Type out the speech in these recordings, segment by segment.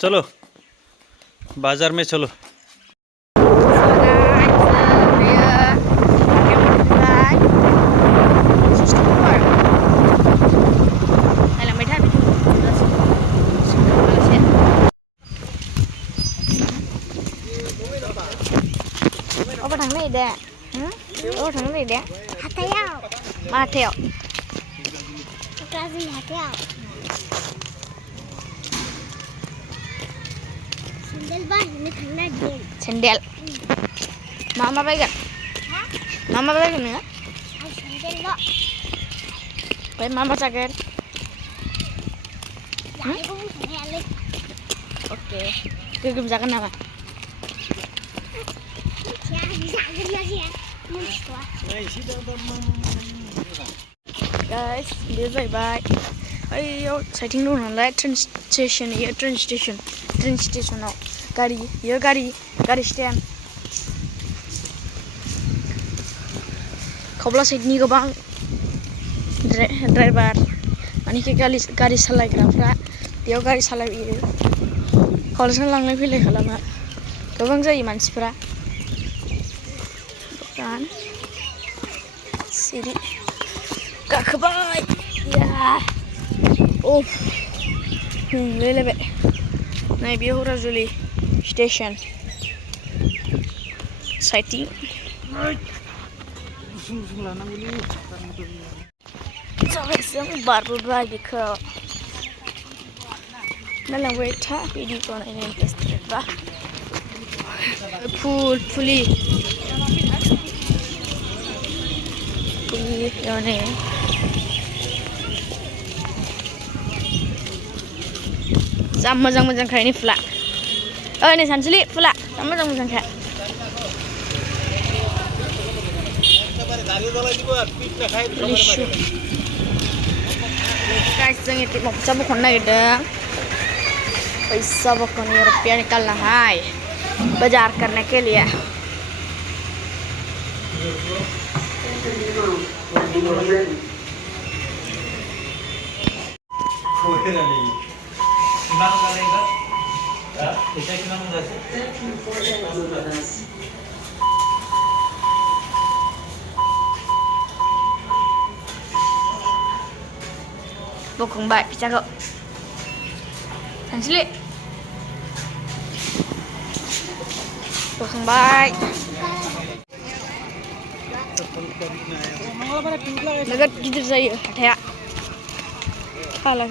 चलो बाजार में चलो। Apa thằng này đẹp? Ô thằng này đẹp. Hạt theo. Mà theo. Cái gì hạt theo? Sandal ba ini thằng này đẹp. Sandal. Mama bayar. Mama bayar ni? Sandal ba. Baik mama cakap. Oke. Kita bisa kenal apa? Guys, this is bye. Ayo, setting down on that train station here. Train station now. Gari, here gari stand. Kau side ni kau bang driver. Ani ke gari salai kerana dia gari salai ini. Kalau sen lang lagi pilih kalau mak. Kau bang jadi manusia. Kan sini kakak ya oh lele naik biar orang Juli station sighting sampai semua baru lagi ke dalam weta video kau ini interested bah fully ini sama macam kayak ini flat. Oh ini sansuli flat, sama macam kayak. Guys, jangan itu mau coba kena gitu. पैसा बकने रुपया निकालना है बाजार करने के लिए। Bokong baik bisa kok. Sansuli. Bokong baik. Nagat gitu saja, ada. Kalah.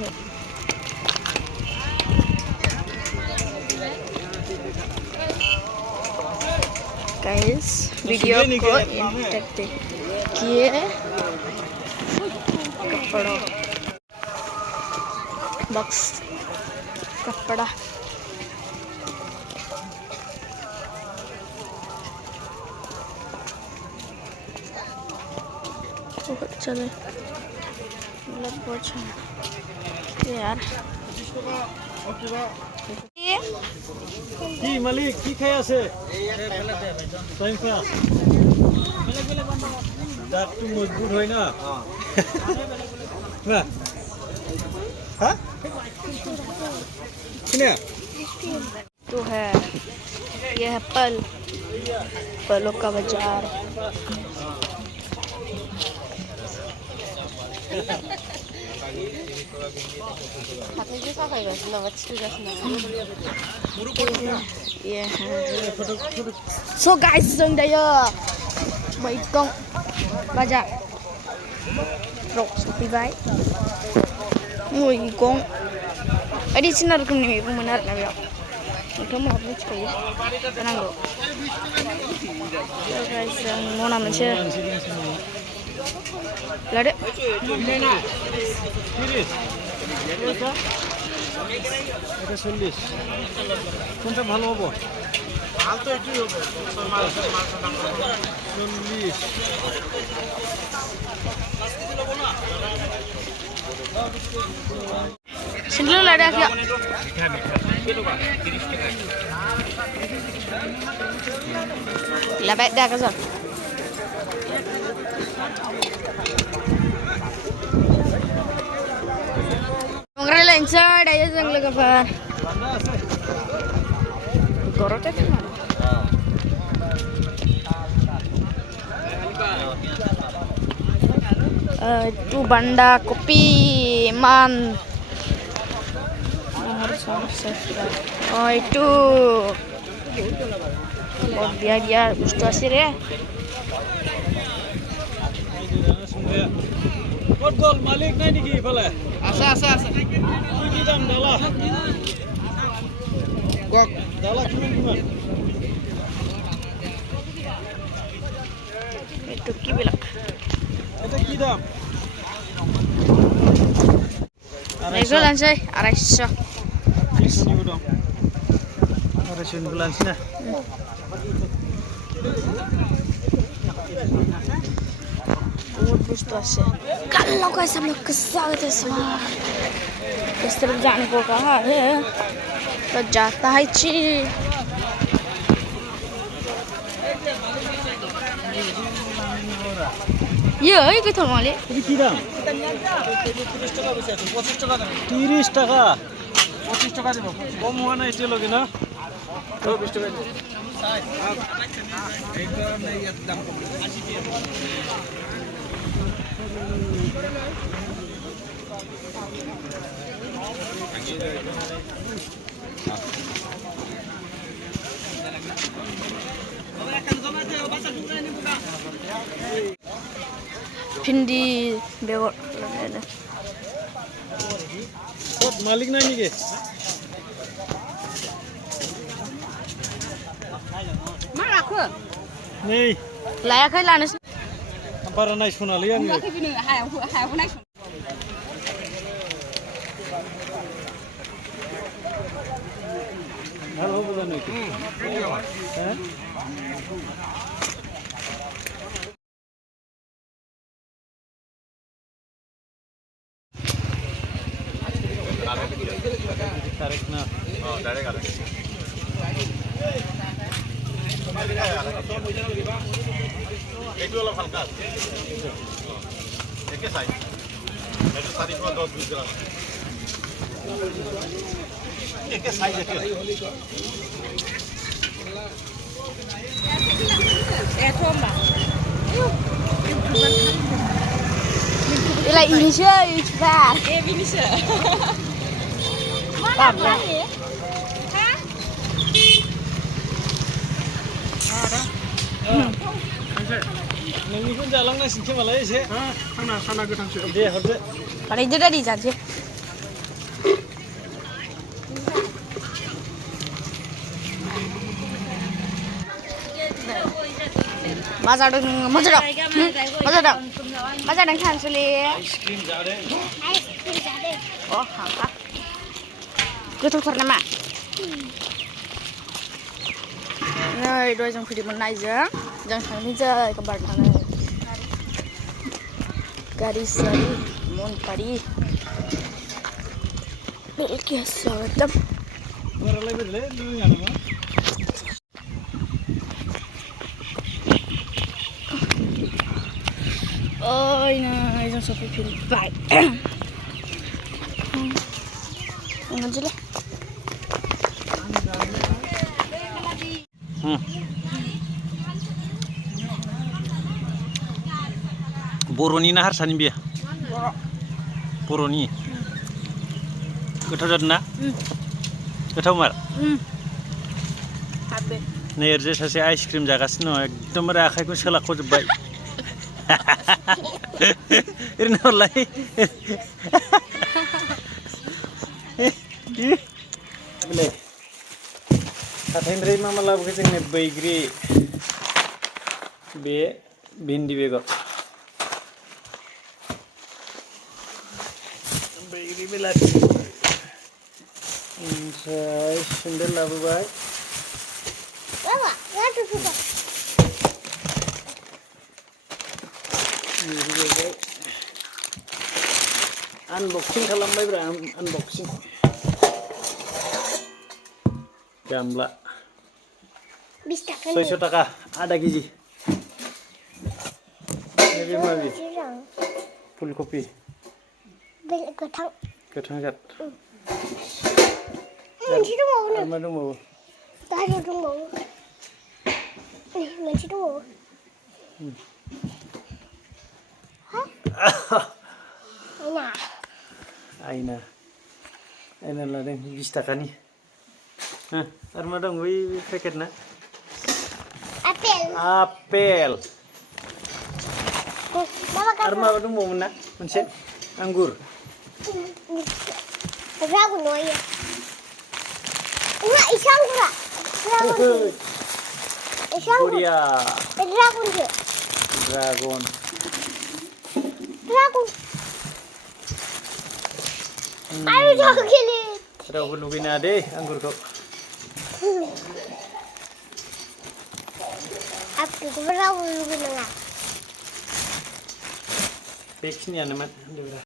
Guys, video को इन तक देखिए कपड़ा बॉक्स कपड़ा बहुत चले मतलब बहुत अच्छा यार কি মালিক কি খাই আছে দাঁতটো মজবুত হয় না না हाँ किने तो है यह है पलों का बाजार So guys, dừng đây mấy con bazar rộng sepi baik mùi con ở đi xin được này cũng mình ăn này vậy mình một ít cái năng độ so guys mau nằm chơi là đấy এটা 40 কোনটা ভালো হবে হাল তো একটু হবে 40 Sendiri ada kya? Lebih dah kasar. जालायनोसै दायो जों लोगोफोर गर'थाय itu banda kopi man. Oh itu. Oh dia bustu asir ya. Gol malik naik ni kipala. Asa. Kiki dam dala. Gok dala kiman. Itu kibilak. Itu kidam. Nego lansai, araisho. Ini udah. Araisho bulansnya. Bustu asir. Kalau kau sama kesal itu semua. Kesal jangan kau kah ya. तो जाता है ची ये है के थोमाले ini kidam 30 টাকা 25 টাকা দেব কম হয় না এতে লগে না 20 টাকা দেব भिंडी बेगर लगाएर मालिक नाही के मा राखो नै लायाखै लानोस् बारा नायसनालै आङो लाखै बिनो हायाव नायसन हालो बुलानो हो Direct na. Oh, direct ada. Itu lah halkat. Eknya size. Itu tadi cuma 10 gram. Eknya size eknya. thơm Đây là Indonesia và Indonesia Bạc là नोंनिखौनो जालांनांसिगोन खोमालाय एसे खाना गोथांसो दे हरदो बानायदो दादि जानोसै मा जादों नोङो मा जादों सानसुलि आइसक्रिम जादों अ हाहा गोथावथार नामा नै दहाय जों फैदोंमोन नायजों जों थांनोसै बारनानै गारि सारि मनपारि बेलकिया सदम बारालाय बेरलै रोङा नामा ओइ नै जों सफैफिनबाय मोनसेलै बर'नि ना हारसानि बियो बर'नि गोथाव जादों ना गोथाव मार नै ओरैजाय सासे आइसक्रिम जागासिनो दं एकदमबारे आखाइखौ सोलाख'जोब्बाय ओरैनो हरलाय बेलाय हाथाइनिफ्राय मा लाबोखो जोंनि बैग्रि बे भिन्दि बेगर बैग्रि बिलाथि ओमफ्राय सेन्देल लाबोबाय अनबक्सिं खालामबाय ब्रा अनबक्सिं गामला 600 टाका आधा केजि नैबे माबि फुलकपि गोथां जाद मोनसे दंबावो आरो मा दंबावो दारियाव दंबावो मोनसे दंबावो आयना आयना लादों 20 थाखानि आरो मा दं बै पेकेट ना आपेल आरो माबा दंबावोमोन ना मोनसे आंगुर Dragon no ya. Enggak isang enggak. Dragon. Isang. Korea. Dragon je. Dragon. Dragon. Ayo jangan gini. Rahu lugina deh anggur kau. Apa itu rahu lugina? Pek sini ane mat, dia